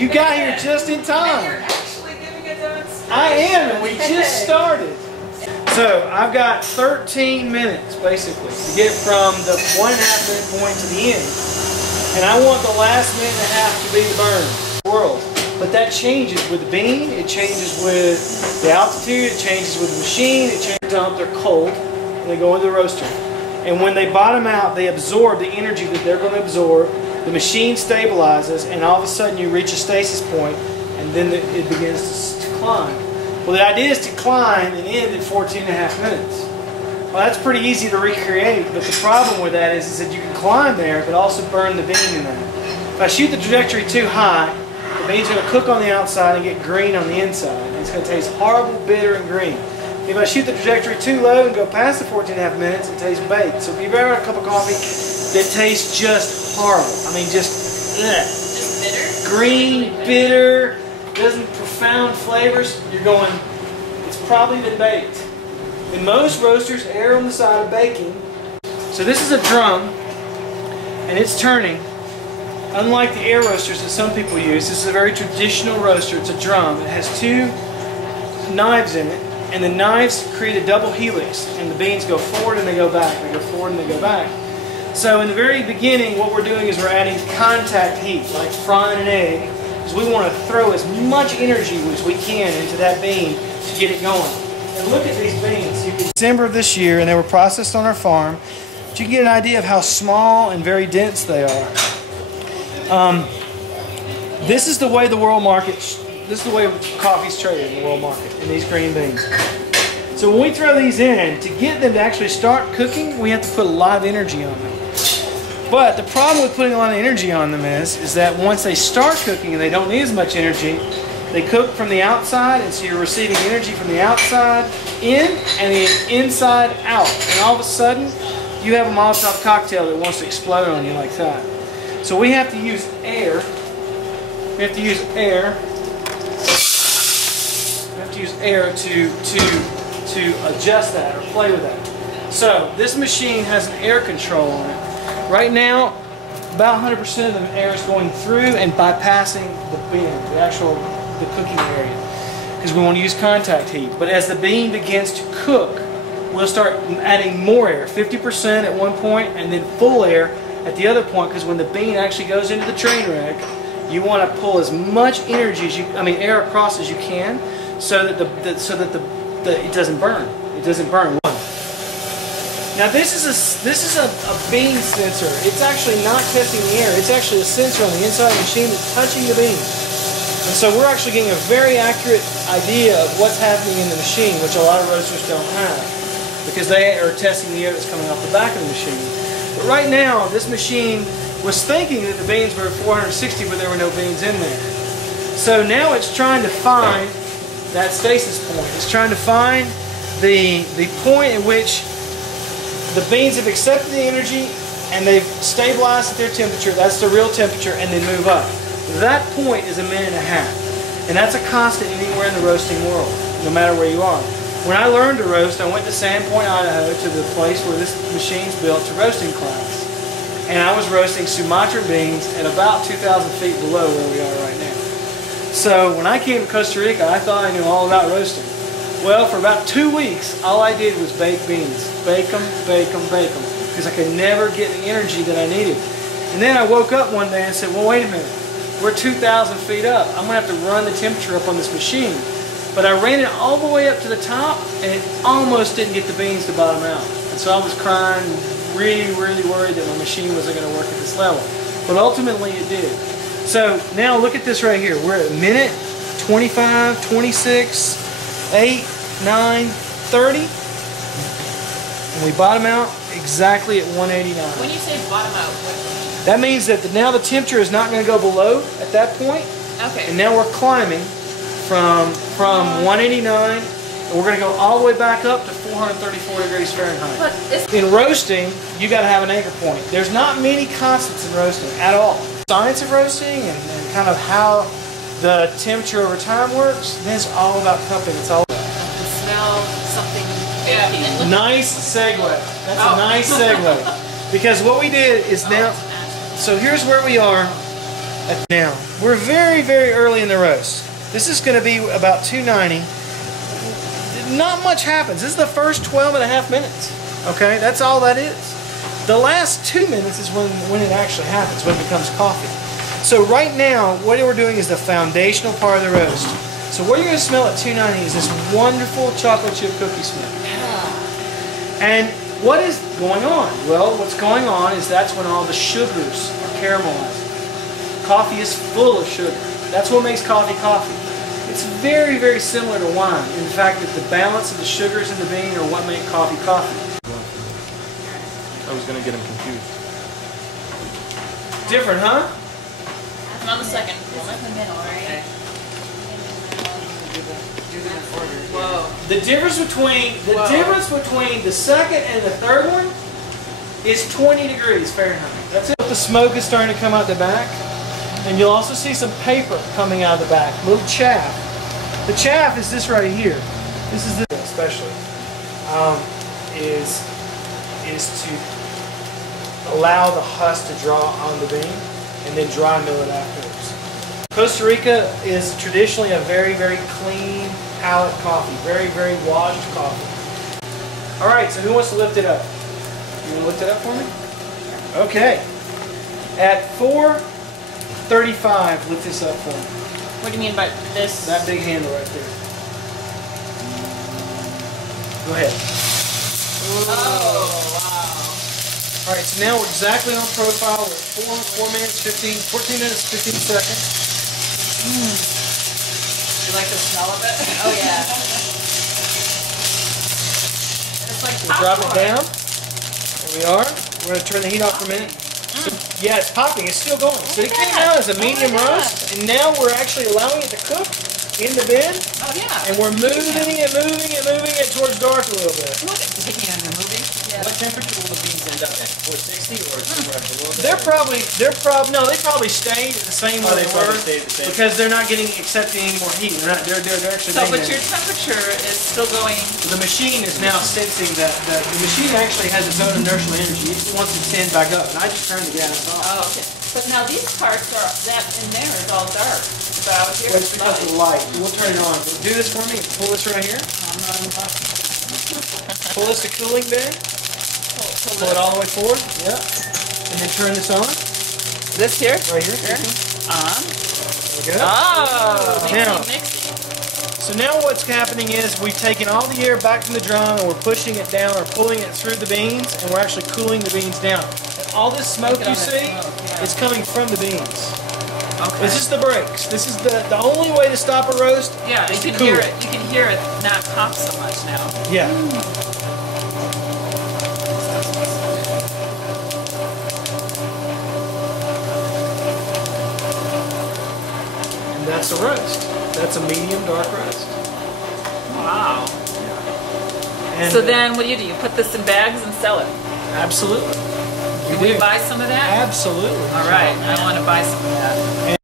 You got here just in time. You're actually giving a demonstration. I am, and we just started. So I've got 13 minutes basically to get from the 1.5 minute point to the end. And I want the last minute and a half to be the burn world. But that changes with the bean, it changes with the altitude, it changes with the machine, it changes up, they're cold, and they go into the roaster. And when they bottom out, they absorb the energy that they're going to absorb, the machine stabilizes, and all of a sudden you reach a stasis point, and then it begins to climb. Well, the idea is to climb and end in 14.5 minutes. Well, that's pretty easy to recreate, but the problem with that is that you can climb there, but also burn the bean in that. If I shoot the trajectory too high, the bean's going to cook on the outside and get green on the inside. And it's going to taste horrible, bitter, and green. If I shoot the trajectory too low and go past the 14.5 minutes, it tastes baked. So if you've ever had a cup of coffee that tastes just horrible, I mean just bitter? Green, bitter, doesn't profound flavors, you're going, it's probably been baked. And most roasters err on the side of baking. So this is a drum, and it's turning. Unlike the air roasters that some people use, this is a very traditional roaster. It's a drum. It has two knives in it, and the knives create a double helix, and the beans go forward and they go back. They go forward and they go back. So in the very beginning, what we're doing is we're adding contact heat, like frying an egg, because we want to throw as much energy as we can into that bean to get it going. And look at these beans. December of this year, and they were processed on our farm. But you can get an idea of how small and very dense they are. This is the way the world market, this is the way coffee's traded in the world market, in these green beans. So when we throw these in, to get them to actually start cooking, we have to put a lot of energy on them. But the problem with putting a lot of energy on them is that once they start cooking and they don't need as much energy, they cook from the outside, and so you're receiving energy from the outside in and the inside out. And all of a sudden, you have a Molotov cocktail that wants to explode on you like that. So we have to use air. We have to use air. We have to use air to adjust that or play with that. So this machine has an air control on it. Right now, about 100% of the air is going through and bypassing the bean, the cooking area, because we want to use contact heat. But as the bean begins to cook, we'll start adding more air, 50% at one point, and then full air at the other point, because when the bean actually goes into the train wreck, you want to pull as much energy as air across as you can, so that it doesn't burn. It doesn't burn. Now this is a bean sensor. It's actually not testing the air. It's actually a sensor on the inside of the machine that's touching the bean. And so we're actually getting a very accurate idea of what's happening in the machine, which a lot of roasters don't have, because they are testing the air that's coming off the back of the machine. But right now, this machine was thinking that the beans were 460, but there were no beans in there. So now it's trying to find that stasis point. It's trying to find the point at which the beans have accepted the energy and they've stabilized at their temperature. That's the real temperature, and they move up. That point is 1.5 minutes. And that's a constant anywhere in the roasting world, no matter where you are. When I learned to roast, I went to Sandpoint, Idaho, to the place where this machine's built, to roasting class. And I was roasting Sumatran beans at about 2,000 feet below where we are right now. So when I came to Costa Rica, I thought I knew all about roasting. Well, for about 2 weeks, all I did was bake beans. Bake them, bake them, bake them. Because I could never get the energy that I needed. And then I woke up one day and said, well, wait a minute. We're 2,000 feet up. I'm going to have to run the temperature up on this machine. But I ran it all the way up to the top, and it almost didn't get the beans to bottom out. And so I was crying, really, really worried that my machine wasn't going to work at this level. But ultimately it did. So now look at this right here. We're at minute 25, 26, 8, 9, 30. And we bottom out exactly at 189. When you say bottom out, what do you mean? That means that now the temperature is not going to go below at that point. Okay. And now we're climbing from 189, and we're going to go all the way back up to 434 degrees Fahrenheit. But in roasting, you got to have an anchor point. There's not many constants in roasting at all. Science of roasting and kind of how the temperature over time works, then it's all about cupping. It's all about smell something. Yeah. Nice segue. That's a nice segue. Because what we did is now, so here's where we are Now, we're very, very early in the roast. This is going to be about 290. Not much happens. This is the first 12 and a half minutes. Okay, that's all that is. The last 2 minutes is when it actually happens, when it becomes coffee. So right now, what we're doing is the foundational part of the roast. So what you're going to smell at 290 is this wonderful chocolate chip cookie smell. And what is going on? Well, what's going on is that's when all the sugars are caramelizing. Coffee is full of sugar. That's what makes coffee coffee. It's very, very similar to wine in the fact that the balance of the sugars in the bean are what make coffee coffee. I was going to get him confused. Different, huh? I'm on the second. Okay. Whoa. The difference between the second and the third one is 20 degrees Fahrenheit. That's it. The smoke is starting to come out the back, and you'll also see some paper coming out of the back, little chaff. The chaff is this right here. This is this especially is to allow the husk to draw on the bean and then dry mill it afterwards. Costa Rica is traditionally a very, very clean palate coffee, very, very washed coffee. All right, so who wants to lift it up? You want to lift it up for me? Okay. At 435, lift this up for me. What do you mean by this? That big handle right there. Go ahead. Oh, wow. All right, so now we're exactly on profile. We're at 14 minutes, 15 seconds. You like the smell of it? Oh, yeah. It's like We'll drop it down. There we are. We're going to turn the heat off for a minute. So, yeah, it's popping. It's still going. So it came out as a medium roast, and now we're actually allowing it to cook in the bin, Oh, yeah. and we're moving it towards dark a little bit. Yeah. What temperature will the beans end up at? 460 or somewhere a little bit? They probably stayed the same way they they probably were stayed the same. because they're not accepting any more heat. They're actually. So, being but your there. temperature is still going. The machine is now sensing that the machine actually has its own inertial energy. It wants to tend back up, and I just turned the gas off. Oh, okay. But now these parts are, that in there is all dark. But out here Well, it's it's because of the light. light. We'll turn it on. Do this for me. Pull this right here. Pull this to cooling bay. Pull it all the way forward. Yeah. And then turn this on. This here? Right here. On. There we go. Oh, Now. mixy. So now what's happening is we've taken all the air back from the drum and we're pushing it down or pulling it through the beans, and we're actually cooling the beans down. And all this smoke you see is coming from the beans. Okay. This is the breaks. This is the only way to stop a roast. Yeah, is you to can hear cool it. You can hear it not pop so much now. Yeah. And that's a roast. That's a medium dark roast. Wow. And So then what do? You put this in bags and sell it. absolutely. Can we buy some of that? Absolutely. All right, I want to buy some of that.